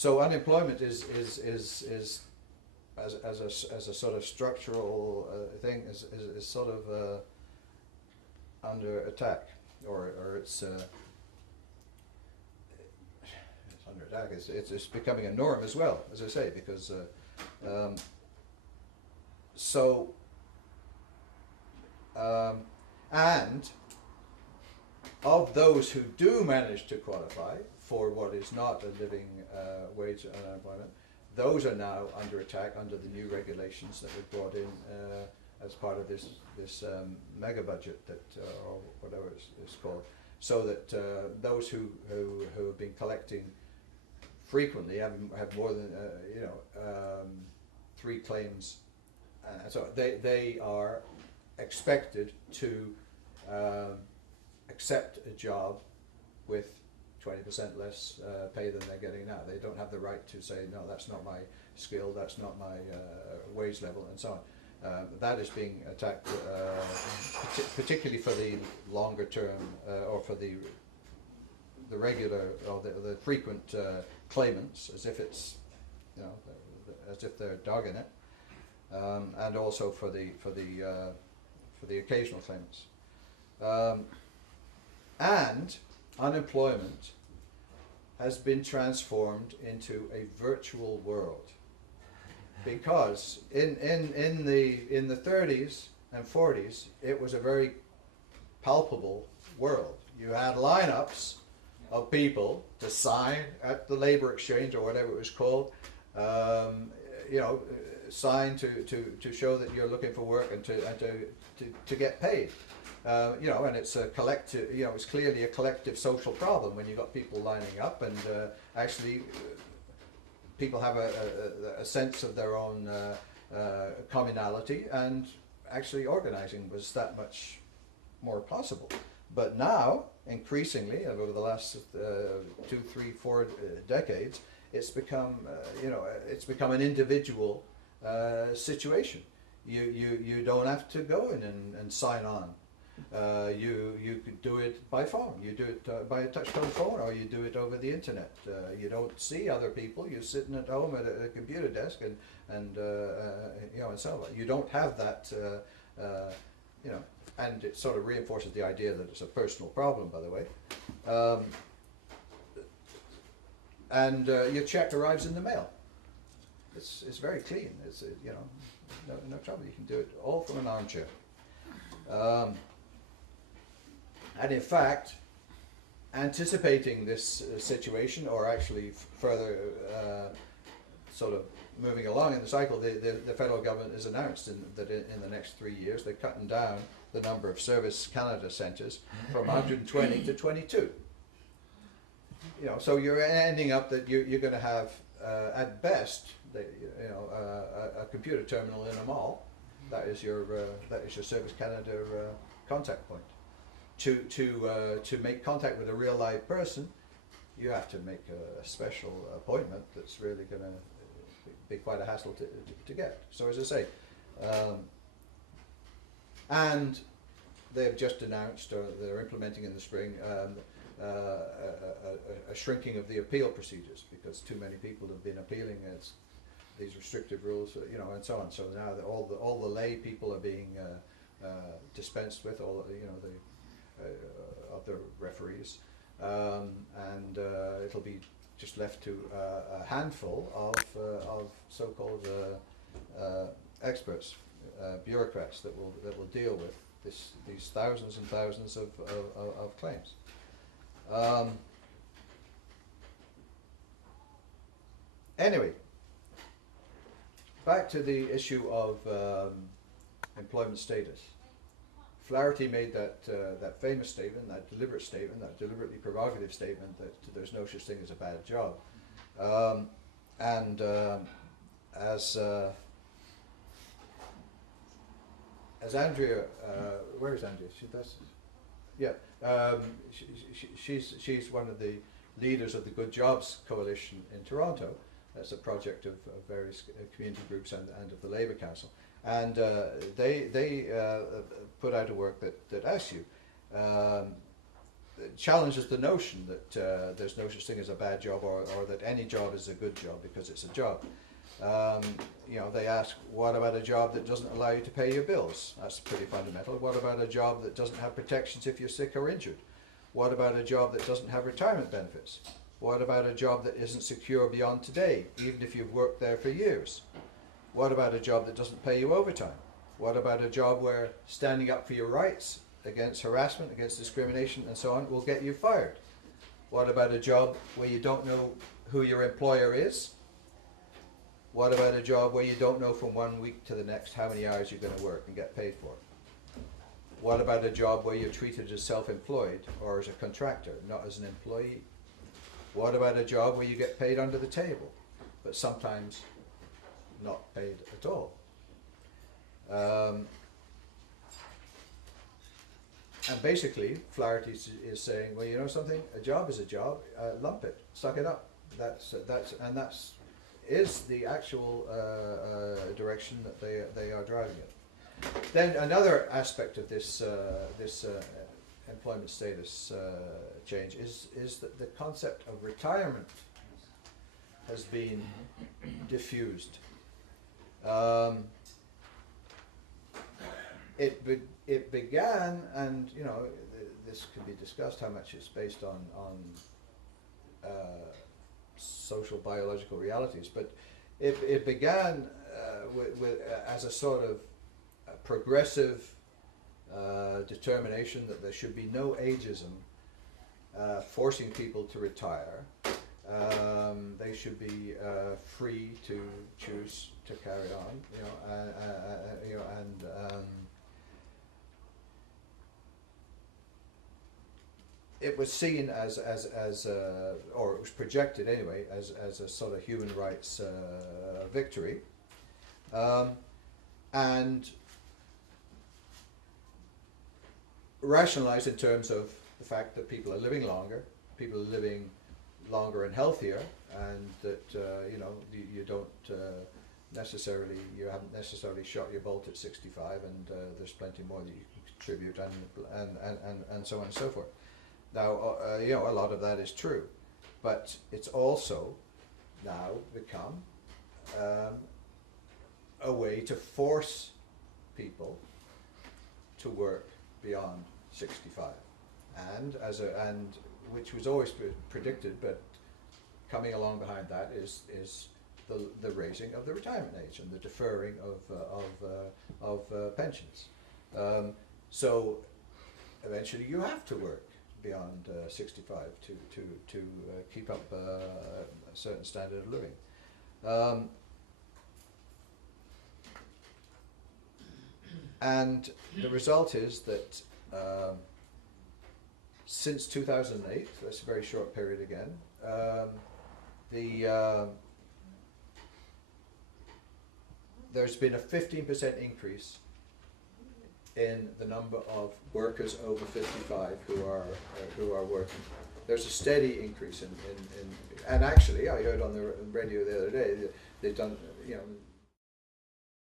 So unemployment is as a sort of structural thing is sort of under attack, or it's under attack. It's becoming a norm as well, as I say, because so and of those who do manage to qualify for what is not a living wage unemployment, those are now under attack under the new regulations that were brought in as part of this mega budget that or whatever it's called, so that those who have been collecting frequently have more than 3 claims, so they are expected to accept a job with 20% less pay than they're getting now. They don't have the right to say, no, that's not my skill, that's not my wage level, and so on. That is being attacked, particularly for the longer term, or for the regular or the frequent claimants, as if it's, as if they're dogging it, and also for the occasional claimants. And unemployment has been transformed into a virtual world, because in the 30s and 40s it was a very palpable world. You had lineups of people to sign at the labor exchange or whatever it was called, sign to show that you're looking for work and to get paid. And it's a collective, it's clearly a collective social problem when you've got people lining up, and actually people have a sense of their own communality, and actually organizing was that much more possible. But now, increasingly, over the last 2, 3, 4 decades, it's become, an individual situation. You don't have to go in and sign on. You could do it by phone. You do it by a touch-tone phone, or you do it over the internet. You don't see other people. You're sitting at home at a computer desk, and so on. You don't have that, and it sort of reinforces the idea that it's a personal problem, by the way. And your check arrives in the mail. It's very clean. It's no trouble. You can do it all from an armchair. And in fact, anticipating this situation, or actually further sort of moving along in the cycle, the federal government has announced that in the next 3 years they're cutting down the number of Service Canada centres from 120 to 22. So you're ending up that you're going to have at best a computer terminal in a mall. That is your Service Canada contact point. To make contact with a real live person, you have to make a special appointment that's really going to be quite a hassle to get. So as I say, and they've just announced, or they're implementing in the spring, a shrinking of the appeal procedures, because too many people have been appealing as these restrictive rules, and so on. So now all the lay people are being dispensed with, all the of the referees, and it'll be just left to a handful of so-called experts, bureaucrats that will deal with these thousands and thousands of claims. Anyway, back to the issue of employment status. Flaherty made that famous statement, that deliberate statement, that deliberately provocative statement that there's no such thing as a bad job. As Andrea, where is Andrea? She's one of the leaders of the Good Jobs Coalition in Toronto. That's a project of various community groups and of the Labour Council. And they put out a work that asks you, challenges the notion that there's no such thing as a bad job, or that any job is a good job because it's a job. They ask, what about a job that doesn't allow you to pay your bills? That's pretty fundamental. What about a job that doesn't have protections if you're sick or injured? What about a job that doesn't have retirement benefits? What about a job that isn't secure beyond today, even if you've worked there for years? What about a job that doesn't pay you overtime? What about a job where standing up for your rights against harassment, against discrimination and so on will get you fired? What about a job where you don't know who your employer is? What about a job where you don't know from 1 week to the next how many hours you're going to work and get paid for? What about a job where you're treated as self-employed or as a contractor, not as an employee? What about a job where you get paid under the table, but sometimes not paid at all? And basically, Flaherty is saying, well, you know something? A job is a job. Lump it, suck it up. That's is the actual direction that they are driving it. Then another aspect of this employment status change is that the concept of retirement has been diffused. It began, and this can be discussed how much it's based on social biological realities, but it began as a sort of progressive determination that there should be no ageism forcing people to retire. They should be free to choose to carry on, it was seen as or it was projected anyway, as a sort of human rights victory, and rationalized in terms of the fact that people are living longer, people are living longer and healthier, and that you don't necessarily, you haven't necessarily shot your bolt at 65, and there's plenty more that you can contribute, and so on and so forth. Now, a lot of that is true, but it's also now become a way to force people to work beyond 65, and which was always predicted, but coming along behind that is the raising of the retirement age and the deferring of pensions. So eventually you have to work beyond 65 to keep up a certain standard of living. And the result is that since 2008, that's a very short period again, there's been a 15% increase in the number of workers over 55 who are working. There's a steady increase in and actually I heard on the radio the other day they've done